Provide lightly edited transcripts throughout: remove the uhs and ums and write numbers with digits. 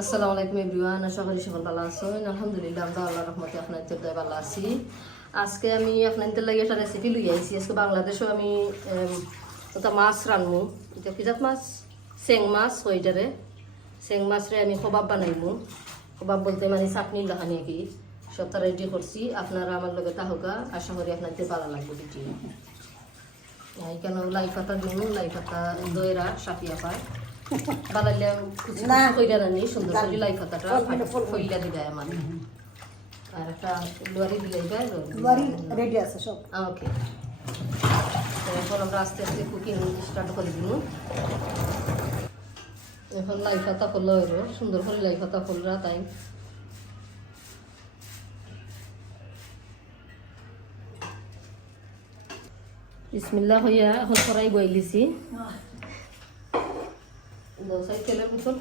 আসসালামু আলাইকুম এভরিওয়ান, আশা করি সকল ভালো আছেন। আলহামদুলিল্লাহ আমরা আল্লাহর রহমতে আপনাদের দয়ায় ভালো আছি। আজকে আমি আপনাদের লাগি একটা রেসিপি লই আইছি। আজকে বাংলাদেশও আমি একটা মাছ রান্নু। এটা কি জাত মাছ? চেং মাছ ওইটারে। চেং মাছরে আমি কবাব বানাইমু। কবাব বলতে মানে চাটনি লাখানি কি সবটা রেডি করছি। আপনারা আমার লগে তাহকা, আশা করি আপনাদের ভালো লাগবে ভিডিও। এখানে লাই পাতা দিমু, লাই পাতা দইরা সাপিয়া পায় বানাইলে কুচি কুচি কইরা রানি সুন্দর করে লাই পাতাটা ফইলা দিবে আমার। আর একটা লুয়ারি দিলে লুয়ারি রেডি আছে সব। ওকে, এখন আমরা আস্তে আস্তে কুকিং স্টার্ট করে দিব। এখন লাই পাতা ফল হইব, সুন্দর করে লাই পাতা ফলরা তাই বিসমিল্লাহ হইয়া এখন কড়াই বইলিছি। দোসাই তেলের বোতল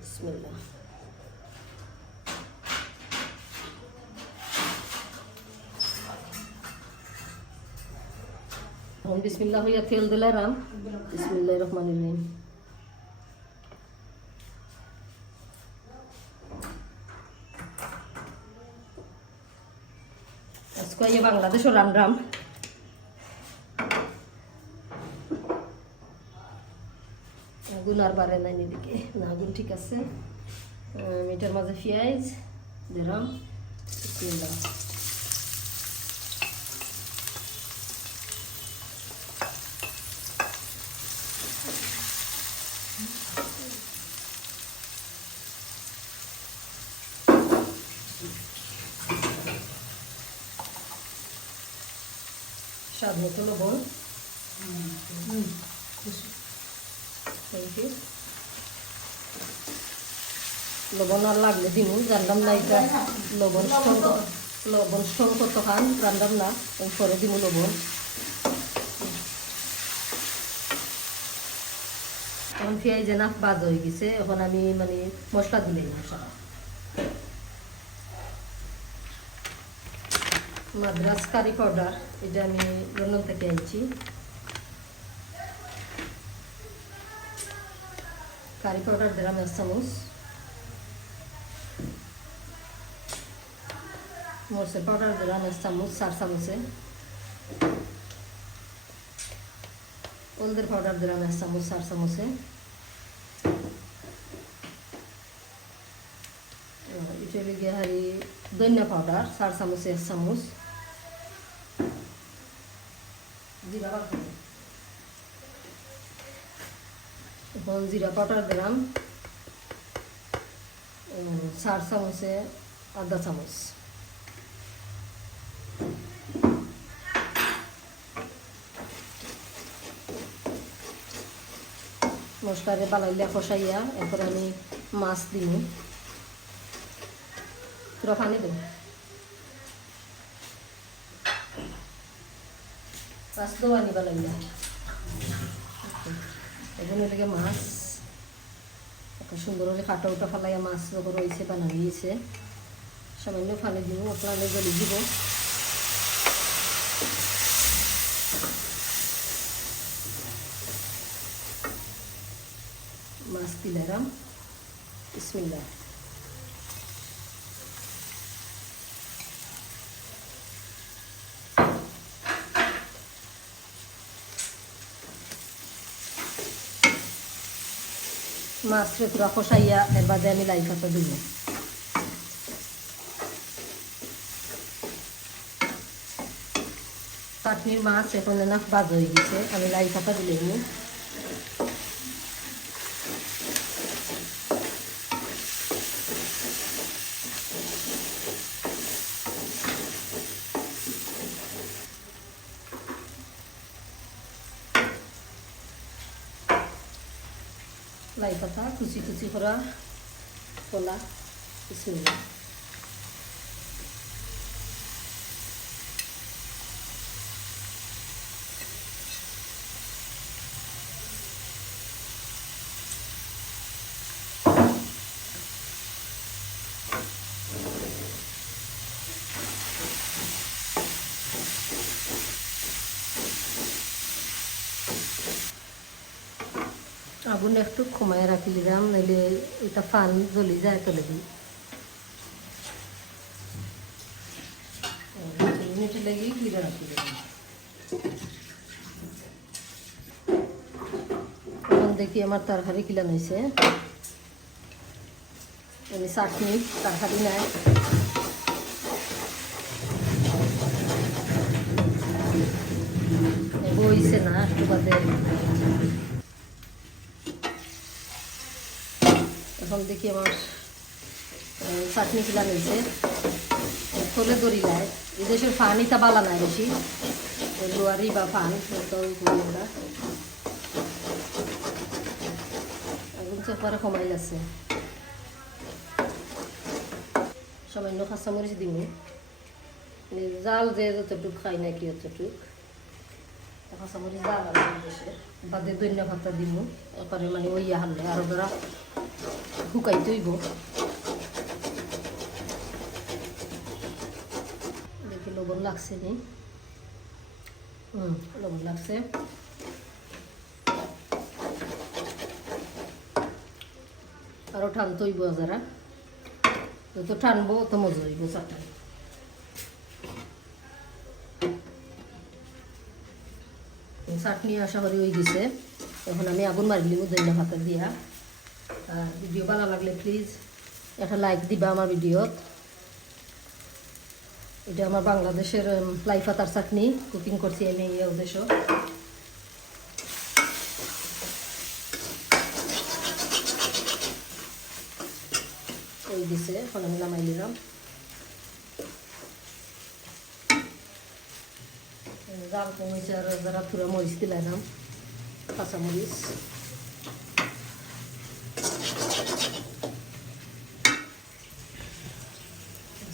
বিসমিল্লাহ। এখন বিসমিল্লাহ হইয়া তেল দিলাম। বিসমিল্লাহির রহমানির রহিম। আজকে এই বাংলাদেশও রান্নাম। আগুন আর বাড়ে নাই এদিকে, না আগুন ঠিক আছে। এটার মাঝে পেঁয়াজ দিলাম, দিলাম স্বাদ মতো লবণ। লবণ আর লাগলে দিমু, জানলাম না এটা লবণ স্ট্রং কত খান জানলাম না, পরে দিমু লবণ। এখন পেঁয়াজ না বাদ হয়ে গেছে, এখন আমি মানে মশলা দিলে মশলা মাদ্রাস কারি পাউডার, এটা আমি লন্ডন থেকে আনছি। কারি পাউডার দিলাম 1 চামচ, মরিচের পাউডার দিলাম 1 চামচ 4 চামচে, হলদের পাউডার দিলাম 1 চামচ 4 চামচে, এটা লিগে হারি ধনিয়া পাউডার 4 চামচে 1 চামচ, জিরা বাটা, এখন জিরা পাউডার দিলাম 4 চামচে আধা চামচ। মশলারে বানাইলে কষাইয়া এরপর আমি মাছ দিই। পুরো পানি দেব, মাছ দেওয়ানি বানাইলে এখন এদিকে মাছ একটা সুন্দর করে কাটা উটা ফালাইয়া মাছ যখন রয়েছে বানা দিয়েছে, সামান্য পানি দিব, আপনারা গলি দিব। মাছ দিলাম, বিসমিল্লাহ। মাছরে পুরা কষাইয়া এর বাদে আমি লাই পাতা দিব। চাটনির মাছ এখন না বাজ হয়ে গেছে, আমি লাই পাতা দিলে লাই পাতা কুচি কুচি করা কলা বিসমিল্লাহ। আগুন একটু কমায় রাখি দিলাম, নাইলে এটা ফান জ্বলি যায় তলে দিই। মিনিটের লাগি ঘিরে রাখি দিলাম। এখন দেখি আমার তরকারি কিলান হয়েছে। আমি চাটনি তরকারি নাই। বইছে না একটু বাদে। এখন দেখি আমার চাটনি কিলান হয়েছে। থলে দড়ি নাই, এদেশের ফানিটা বালা নাই বেশি, লোয়ারি বা ফান আমরা আগুন চপারে কমাই আছে। সামান্য কাঁচামরিচ দিব, জাল যে যতটুক খাই না কি অতটুক কাঁচামরিচ জাল আর দেশে বাদে দৈন্য ভাতা দিব এরপরে, মানে ওই হারলে আরো ধরা শুকাই তৈব। দেখি লবণ লাগছে নি, লবণ লাগছে। আরো টানতে হইব, যারা যত টানবো তত মজা হইব চাটনি। চাটনি আশা করি হয়ে গেছে। এখন আমি আগুন মারি দিব ধনিয়া পাতা দিয়া। ভিডিও ভালো লাগলে প্লিজ একটা লাইক দিবা আমার ভিডিওত। এটা আমার বাংলাদেশের লাই পাতার চাটনি, কুকিং করছি আমি এই উদ্দেশ্য। ওই দিছে, এখন আমি নামাই নিলাম। জাল কমেছে আর যারা পুরো মরিচ দিলাম, কাঁচা মরিচ।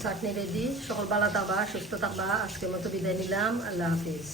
চাটনি রেডি। সকল ভালো থাকবা, সুস্থ থাকবা। আজকের মতো বিদায় নিলাম। আল্লাহ হাফিজ।